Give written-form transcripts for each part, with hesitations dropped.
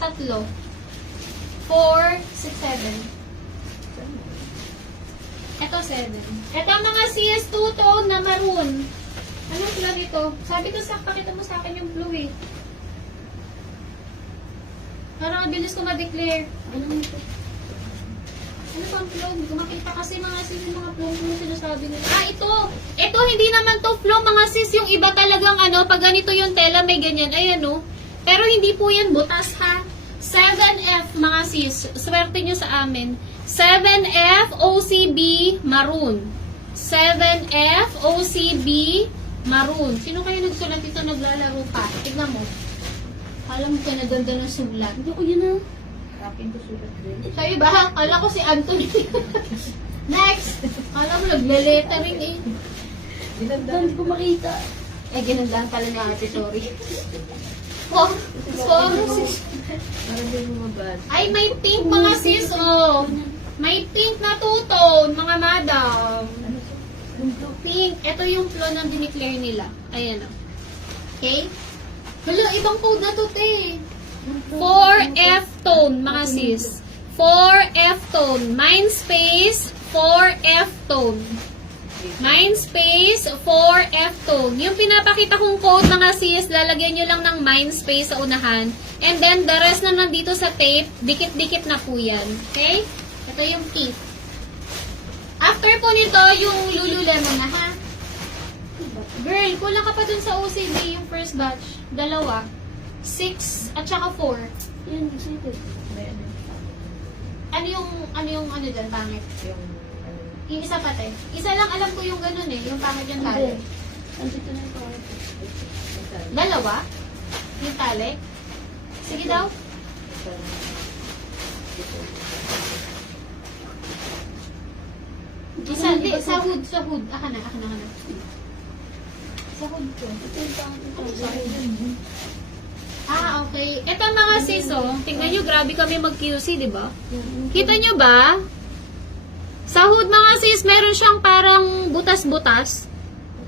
Tatlo. 4, 6, 7. Ito, 7. Ito mga CS two-tone na maroon. Anong flow nito? Sabi ko pakita mo sa akin yung blue eh. Parang mabilis ko ma-declare. Ano nito? Ano bang flow? Hindi ko makita kasi mga sis yung mga flow mo sinasabi nila. Ito! Ito, hindi naman to flow mga sis. Yung iba talagang pag ganito yung tela, may ganyan. Ayan o. Pero hindi po yan butas ha. 7F mga sis. Swerte nyo sa amin. 7F OCB Maroon. 7F OCB Maroon. Sino kayo nagsulat ito naglalaro pa? Tignan mo. Alam mo ka na ganda ng sulat. Hindi ko yun na. Akin ko sulat din. Sabi ba? Kala ko si Anthony. Next! Kala mo naglalettering eh. Ginandaan ko makita. Ginandaan pala na ate, sorry. Oh, sis. Para din mo mabad. Ay, may pink mga sis, oh. May pink na two-tone, mga madam. Pink. Ito yung flow na dineclare nila. Ayan, oh. Okay? Hala, ibang code na to, te. 4F tone, mga sis. 4F tone. Mindspace, 4F tone. Mindspace, 4F tone. Yung pinapakita kong code, mga sis, lalagyan nyo lang ng Mindspace sa unahan. And then, the rest na nandito sa tape, dikit-dikit na po yan. Okay? Ito yung key. After po nito, yung Lululemon na, ha? Girl, kulang ka pa dun sa OCD, yung first batch. 2. 6 at saka 4. Yan, excited. Ano yung dyan, pangit? Yung, Yung isa pati. Isa lang alam ko yung ganun eh, yung pangit yung tali. andito na yung pangit. 2? Yung tali? Sige daw. Isa, di, sa hood. Aka na. Sa hood ko. Ito yung pangit. Sorry. Okay. Ito mga sis, oh. Tingnan nyo, grabe kami mag-QC, di ba? Kita nyo ba? Sa hood mga sis, meron siyang parang butas-butas.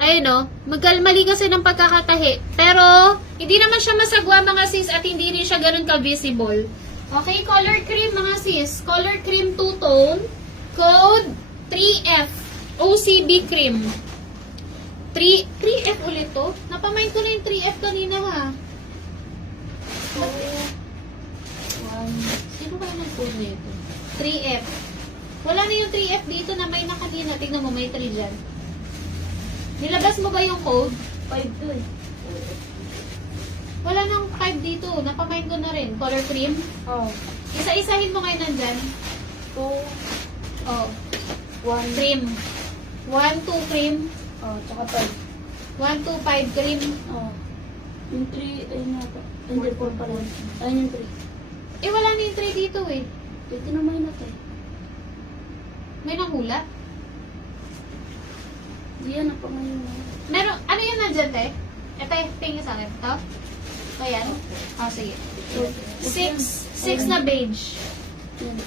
Ayun, oh. Mali kasi ng pagkakatahi. Pero, hindi naman siya masagwa mga sis at hindi rin siya ganun ka-visible. Okay, color cream mga sis. Color cream two-tone. Code 3F. OCB cream. 3F ulit to? Napamind ko na yung 3F kanina ha. Sino ba yung nag-code na ito? 3F. Wala na yung 3F dito na may nakanina. Tignan mo, may 3 dyan. Nilabas mo ba yung code? 5 to eh. Wala nang 5 dito. Napamind ko na rin. Color cream. Oh. Isa-isahin mo ngayon nandyan. 2, Oh. 1, Cream. 1, 2 cream. oh, tsaka 5. 1, 2, 5 cream. Oh. Yung 3, ayun nga pa. Hindi, 4 pa rin. Ayun yung 3. Wala na yung 3 dito eh. Pwede naman na to eh. May nahula. Yan na pa ngayon na. Meron, ano yun nandyan, te? Ito, tingin sa akin. Ito? Ito yan? Oh, sige. 6 na beige. Yan.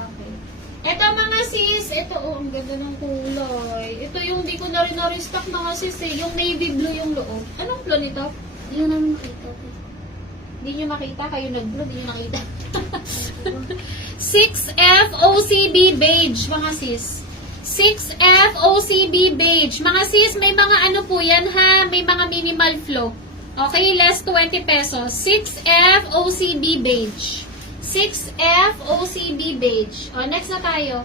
Okay. Ito mga sis, ito, ang ganda ng kulay. Ito yung di ko na rin na-restock mga sis eh. Yung navy blue yung loob. Anong blue nito? Hindi ko namin makita to eh. Hindi nyo makita, kayo nag-blue, hindi nyo nakita. 6F OCB beige, mga sis. 6F OCB beige. Mga sis, may mga ano po yan ha, may mga minimal flow. Okay, less 20 pesos. 6F OCB beige. 6F OCB beige. O, next na tayo.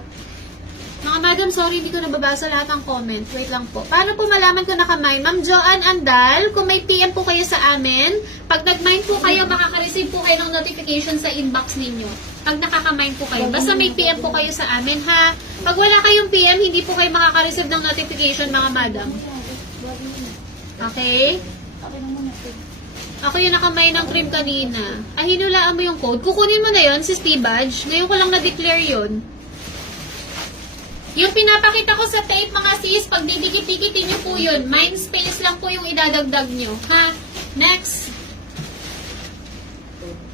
Mga madam, sorry, hindi ko nababasa lahat ng comment. Wait lang po. Paano po malaman kung nakamine? Ma'am Joanne Andal, kung may PM po kayo sa amin, pag nag-mine po kayo, makaka-receive po kayo ng notification sa inbox ninyo. Pag nakaka-mine po kayo. Basta may PM po kayo sa amin, ha? Pag wala kayong PM, hindi po kayo makaka-receive ng notification, mga madam. Okay? Okay na muna to. Ako yung nakamay ng cream kanina. Hinulaan mo yung code. Kukunin mo na yon si Steve-Badge. Ngayon ko lang na-declare yun. Yung pinapakita ko sa tape, mga sis, pag didikit-dikitin nyo po yun, Mindspace lang po yung idadagdag nyo. Ha? Next.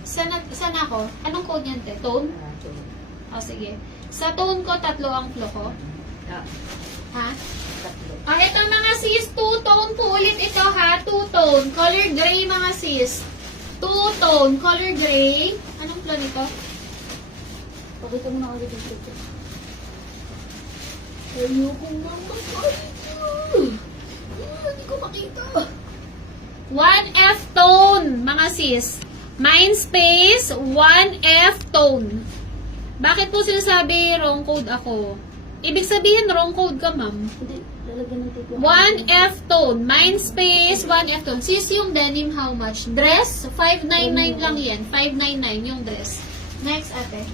Sana ako? Anong code yan, te? Tone? O, sige. Sa tone ko, 3 ang flow ko. Ha? Ito mga sis, two-tone po ulit ito ha. Two-tone. Color gray mga sis. Two-tone, color gray. Anong flow nito? Pakita mo na ulit yung picture. Ayoko nga makita. Hindi ko makita. 1F tone, mga sis. Mindspace, 1F tone. Bakit po sinasabi wrong code ako? Ibig sabihin wrong code ka, ma'am. Hindi, lalagyan ng tape. 1F tone, Mindspace, 1F tone. Sis, yung denim how much? Dress, 599 lang yan. 599 yung dress. Next, ate.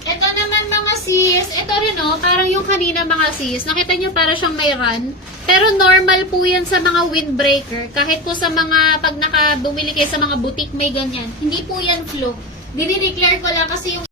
Ito naman mga sis, ito rin oh, parang yung kanina mga sis, nakita nyo para siyang may run. Pero normal po yan sa mga windbreaker. Kahit po sa mga, pag nakabumili kayo sa mga boutique may ganyan. Hindi po yan flow. Dinideclare ko lang kasi yung